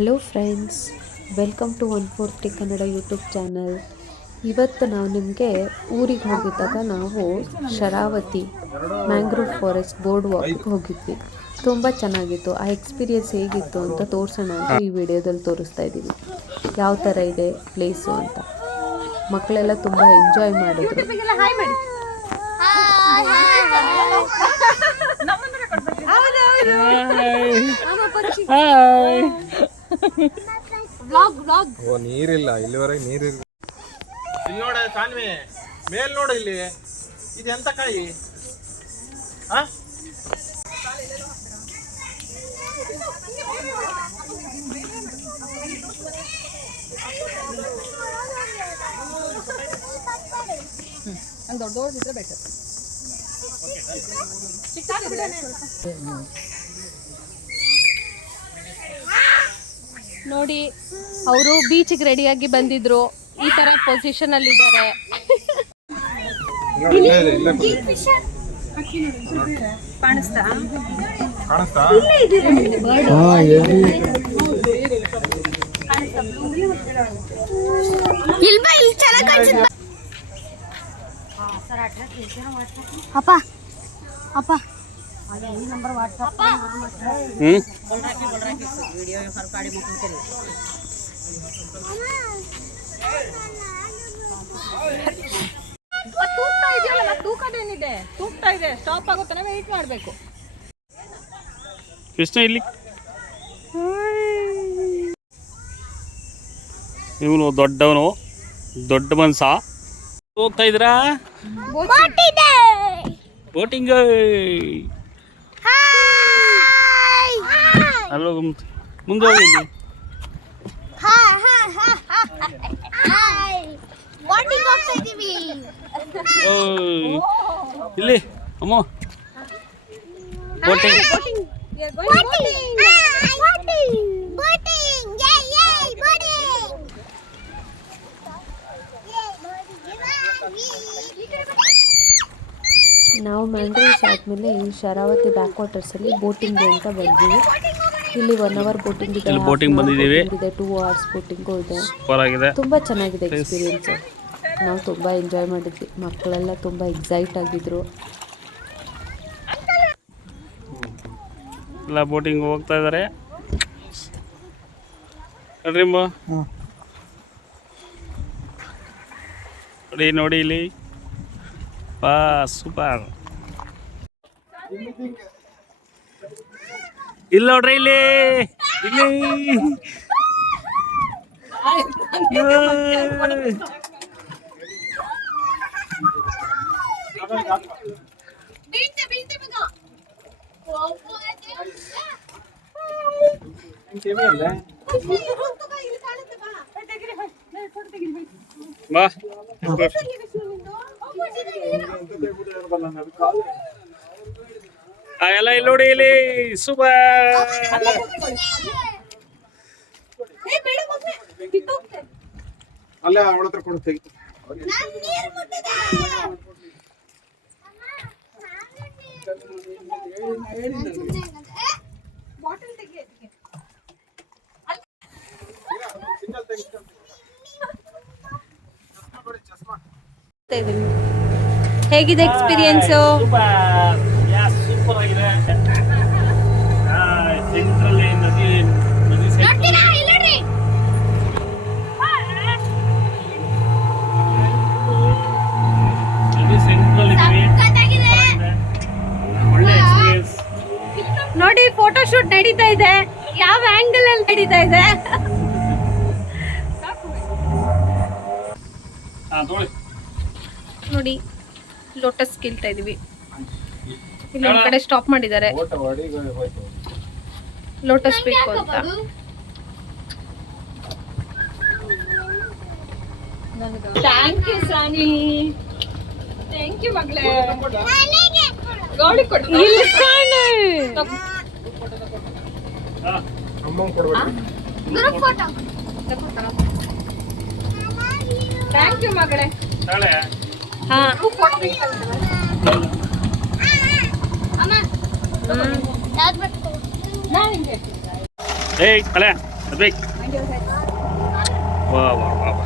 Hello friends, welcome to 140 Kannada YouTube channel. ಇವತ್ತು ನಾವು ನಿಮಗೆ ಊರಿಗೆ ಹೋಗಿದ್ದಾಗ ನಾವು ಶರಾವತಿ ಮ್ಯಾಂಗ್ರೋವ್ ಫಾರೆಸ್ಟ್ ಬೋರ್ಡ್ ವಾಕ್ಗೆ ಹೋಗಿದ್ವಿ. ತುಂಬ ಚೆನ್ನಾಗಿತ್ತು. ಆ ಎಕ್ಸ್ಪೀರಿಯನ್ಸ್ ಹೇಗಿತ್ತು ಅಂತ ತೋರಿಸೋಣ ಅಂತ ಈ ವಿಡಿಯೋದಲ್ಲಿ ತೋರಿಸ್ತಾ ಇದ್ದೀವಿ. ಯಾವ ಥರ ಇದೆ ಪ್ಲೇಸು ಅಂತ. ಮಕ್ಕಳೆಲ್ಲ ತುಂಬ ಎಂಜಾಯ್ ಮಾಡಿದ್ರು. ನೀರಿಲ್ಲ, ಇಲ್ಲಿವರೆಗೆ ನೀರಿಲ್ಲ. ಇಲ್ಲಿ ನೋಡ ಸಾನ್ವಿ, ಮೇಲ್ ನೋಡು, ಇಲ್ಲಿ ಇದು ಎಂತ ಕಾಯಿ? ದೊಡ್ಡದಿದ್ರೆ ಬೆಟರ್. ನೋಡಿ, ಅವರು ಬೀಚಿಗೆ ರೆಡಿಯಾಗಿ ಬಂದಿದ್ರು. ಈ ತರ ಪೊಸಿಷನ್ ಅಲ್ಲಿ ಇದ್ದಾರೆ. ಕಾಣಿಸ್ತಾ ಅಪ್ಪ ಅಪ್ಪ ಈ ನಂಬರ್ ವಾಟ್ಸಪ್ ತೂಗ್ತಾ ಇದೆಯಲ್ಲ, ತೂಕದೇನಿದೆ, ತೂಗ್ತಾ ಇದೆ. ಸ್ಟಾಪ್ ಆಗುತ್ತಾನೆ, ವೆಯ್ಟ್ ಮಾಡಬೇಕು. ಕೃಷ್ಣ ಇಲ್ಲಿ ಇವನು ದೊಡ್ಡವನು, ದೊಡ್ಡ ಮನ್ಸ. ಹೋಗ್ತಾ ಇದ್ರಾ ಬೋಟಿಂಗ್? ಅಲ್ಲೋ ಮುಂದೆ ಹೋಗಿ. ಇಲ್ಲಿ ಅಮ್ಮ ಬೋಟಿಂಗ್. ನಾವು ಮ್ಯಾಂಗ್ರೋವ್ಸ್ ಆದಮೇಲೆ ಈ ಶರಾವತಿ ಬ್ಯಾಕ್ ವಾಟರ್ಸಲ್ಲಿ ಬೋಟಿಂಗ್ ಅಂತ ಬಂದ್ವಿ. ಇಲ್ಲಿ 1 hour ಬೋಟಿಂಗ್ ಇದೆ, ಬೋಟಿಂಗ್ ಬಂದಿದ್ದೀವಿ. 2 hours ಬೋಟಿಂಗು ಇದೆ. ಸೂಪರ್ ಆಗಿದೆ, ತುಂಬ ಚೆನ್ನಾಗಿದೆ ಎಕ್ಸ್ಪೀರಿಯೆನ್ಸು. ನಾವು ತುಂಬ ಎಂಜಾಯ್ ಮಾಡಿದ್ವಿ. ಮಕ್ಕಳೆಲ್ಲ ತುಂಬ ಎಕ್ಸೈಟ್ ಆಗಿದ್ರು. ಎಲ್ಲ ಬೋಟಿಂಗ್ ಹೋಗ್ತಾ ಇದ್ದಾರೆ ನೋಡ್ರಿ. ನೋಡಿ ನೋಡಿ ಇಲ್ಲಿ, ಬಾ ಸೂಪರ್. ಇಲ್ಲಿ ನೋಡ್ರಿ, ಇಲ್ಲಿ ಇಲ್ಲಿ ಬಾ. ಎಲ್ಲ ಇಲ್ಲಿ ನೋಡಿ, ಇಲ್ಲಿ ಸೂಪರ್. ಅಲ್ಲೇ ಅವಳ ಹತ್ರ ಕೊಡುತ್ತೆ. ಹೇಗಿದೆ ಎಕ್ಸ್ಪೀರಿಯನ್ಸು? ಸೂಪರ್ ಆಗಿದೆ. ಸೆಂಟ್ರಲ್ಲಿ ನದಿ ಸೆಂಟ್ರಲ್ಲಿ ಒಳ್ಳೆ ಎಕ್ಸ್ಪೀರಿಯನ್ಸ್. ನೋಡಿ, ಫೋಟೋ ಶೂಟ್ ನಡೀತಾ ಇದೆ. ಯಾವ ಆಂಗಲ್ ಅಲ್ಲಿ ನಡೀತಾ ಇದೆ? ನೋಡಿ, ಲೋಟಸ್ ಕೇಳ್ತಾ ಇದೀವಿ. ಇಲ್ಲಿ ಒಂದ್ ಕಡೆ ಸ್ಟಾಪ್ ಮಾಡಿದ್ದಾರೆ, ಲೋಟಸ್ ಬೇಕು ಅಂತ. Thank you Sani, thank you ಮಗಳೇ. ಗಾಡಿ ಕೊಡು. ಇಲ್ಲಿ ಕಾಣು. ಥ್ಯಾಂಕ್ ಯು ಮಗಳೇ. ಹಾ, ಏಯ್ ಅಲೆ ಬೇಕು ವಾ ವಾ ವಾ ವಾ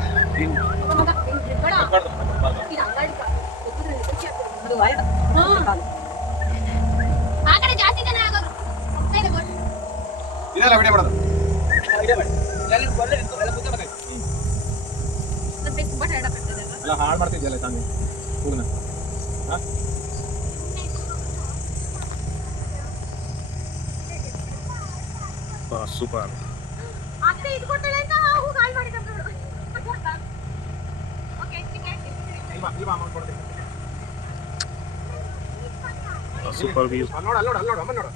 ಆ ಕಡೆ ಜಾಸ್ತಿ ಜನ ಆಗೋದು ಇದೆಲ್ಲ ವಿಡಿಯೋ ಮಾಡೋದು ಎಲ್ಲ ಹಾಳು ಮಾಡ್ತಿದ್ಯಲ್ಲ ತಾನು ಹೂವನ್ನ ಸೂಪರ್ ಅತ್ತೆ ಇದು ಕೊಟ್ಟಳೆ ಅಂತ ಹೂ ಕಾಲ್ ಮಾಡಿದ ನೋಡು ಓಕೆ ಇಲ್ಲಿ ಬಾ ಅಮೌಂಟ್ ಕೊಡ್ತೀನಿ ಸೂಪರ್ ವ್ಯೂ ನೋಡು ಅಲ್ಲಿ ನೋಡು ಅಲ್ಲಿ ನೋಡು ಅಮ್ಮ ನೋಡು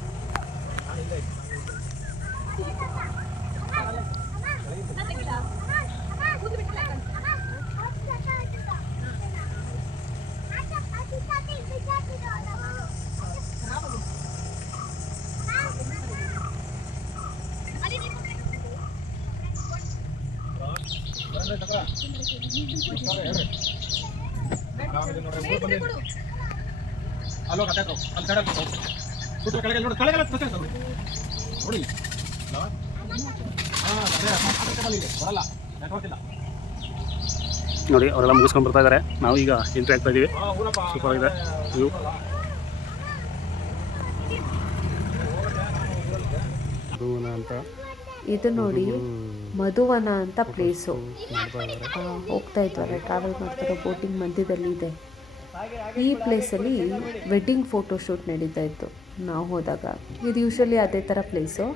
ಅಲ್ಲೋ ಕತೆ ಅಲ್ಲಿ ಕಡೆ ಕೂತು ಕೆಳಗೆ ನೋಡು ಕೆಳಗೆ ನೋಡಿ ಬರಲ್ಲ ನೆಟ್ವರ್ಕ್ ಇಲ್ಲ ನೋಡಿ ಅವರೆಲ್ಲ ಮುಗಿಸ್ಕೊಂಡು ಬರ್ತಾ ಇದ್ದಾರೆ. ನಾವು ಈಗ ಎಂಟ್ರಿ ಆಗ್ತಾ ಇದ್ದೀವಿ. ಸೂಪರ್ ಆಗಿದೆ ವ್ಯೂ. ಮಧುವನ ಅಂತ ಇದು ನೋಡಿ ಮಧುವನ ಅಂತ ಪ್ಲೇಸು. ಹೋಗ್ತಾ ಇದ್ವಲ್ಲ, ಟ್ರಾವೆಲ್ ಮಾಡ್ತಾರೋ ಬೋಟಿಂಗ್ ಮಧ್ಯದಲ್ಲಿ ಇದೆ. ಈ ಪ್ಲೇಸಲ್ಲಿ ವೆಡ್ಡಿಂಗ್ ಫೋಟೋಶೂಟ್ ನಡೀತಾ ಇತ್ತು ನಾವು ಹೋದಾಗ. ಇದು ಯೂಶ್ವಲಿ ಅದೇ ಥರ ಪ್ಲೇಸು.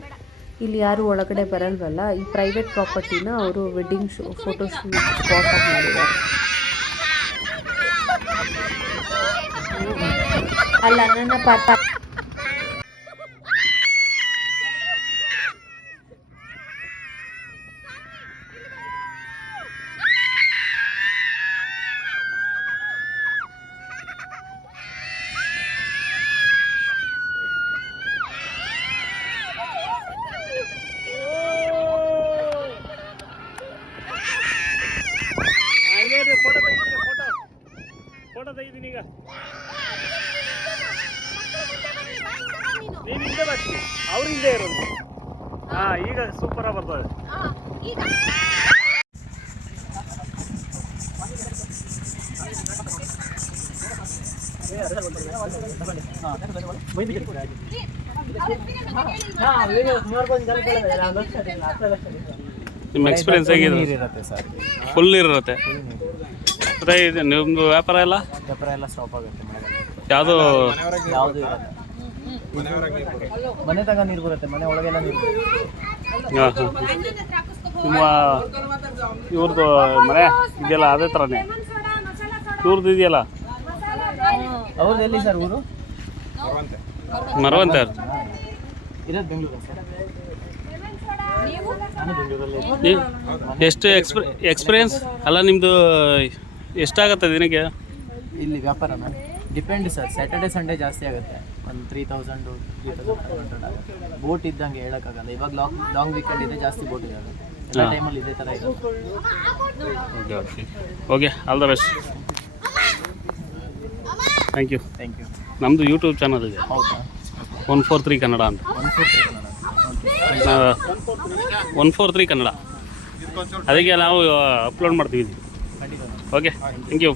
ಇಲ್ಲಿ ಯಾರು ಒಳಗಡೆ ಬರಲ್ವಲ್ಲ, ಈ ಪ್ರೈವೇಟ್ ಪ್ರಾಪರ್ಟಿನ ಅವರು ವೆಡ್ಡಿಂಗ್ ಫೋಟೋಶೂಟ್ ಸ್ಪಾಟ್ ಆಗಿ ಮಾಡಿದ್ದಾರೆ. ಅಲ್ಲ ನನ್ನ ಪಾಪ ಫೋಟೋ ತೆಗಿದ್ದೀನಿ ಈಗ. ನೀನು ಹಿಂದೆ ಬರ್ತೀನಿ, ಅವ್ರು ಹಿಂದೆ ಇರೋದು. ಹಾಂ, ಈಗ ಸೂಪರಾಗಿ ಬರ್ತದೆ. ನಿಮ್ಮ ಎಕ್ಸ್ಪೀರಿಯನ್ಸ್ ಹೇಗಿದೆ? ಫುಲ್ ಇರುತ್ತೆ. ಮತ್ತೆ ಇದು ನಿಮ್ಮದು ವ್ಯಾಪಾರ ಎಲ್ಲ ಸ್ಟಾಪ್ ಆಗುತ್ತೆ. ಯಾವುದು ಯಾವುದು ಇರಲ್ಲ. ಮನೆ ತನಕ ನೀರು ಬರುತ್ತೆ, ಮನೆ ಒಳಗೆಲ್ಲ ನೀರು ಬರುತ್ತೆ. ಹಾಂ ಹಾಂ. ನಿಮ್ಮ ಇವ್ರದ್ದು ಮನೆ ಇದೆಯಲ್ಲ ಅದೇ ಥರನೇ ಇವ್ರದ್ದು ಇದೆಯಲ್ಲ? ಅವ್ರದ್ದು ಎಲ್ಲಿ ಸರ್ ಊರು? ಮರವಂತೆ. ಇರೋದು ಬೆಂಗಳೂರು ಸರ್. ನಾನು ಬೆಂಗಳೂರಲ್ಲಿ. ಎಷ್ಟು ಎಕ್ಸ್ಪೀರಿಯನ್ಸ್ ಅಲ್ಲ ನಿಮ್ಮದು? ಎಷ್ಟಾಗುತ್ತೆ ದಿನಕ್ಕೆ ಇಲ್ಲಿ ವ್ಯಾಪಾರನ? Depend sir. ಸ್ಯಾಟರ್ಡೆ ಸಂಡೇ ಜಾಸ್ತಿ ಆಗುತ್ತೆ, ಒಂದು 3000 3500 ಆಗುತ್ತೆ. ಬೋಟ್ ಇದ್ದಂಗೆ ಹೇಳೋಕ್ಕಾಗಲ್ಲ. ಇವಾಗ ಲಾಂಗ್ ವೀಕೆಂಡ್ ಇದೆ, ಜಾಸ್ತಿ ಬೋಟ್ ಇರುತ್ತೆ. ಎಲ್ಲ ಟೈಮಲ್ಲಿ ಇದೇ ಥರ ಇರುತ್ತೆ. Okay, all the best. Thank you. Thank you. ನಮ್ಮದು ಯೂಟ್ಯೂಬ್ ಚಾನಲ್ ಇದೆ, ಹೌದಾ? 143 ಕನ್ನಡ ಅಂತ. 143 ಕನ್ನಡ, ಅದಕ್ಕೆ ನಾವು ಅಪ್ಲೋಡ್ ಮಾಡ್ತೀವಿ. Okay, thank you.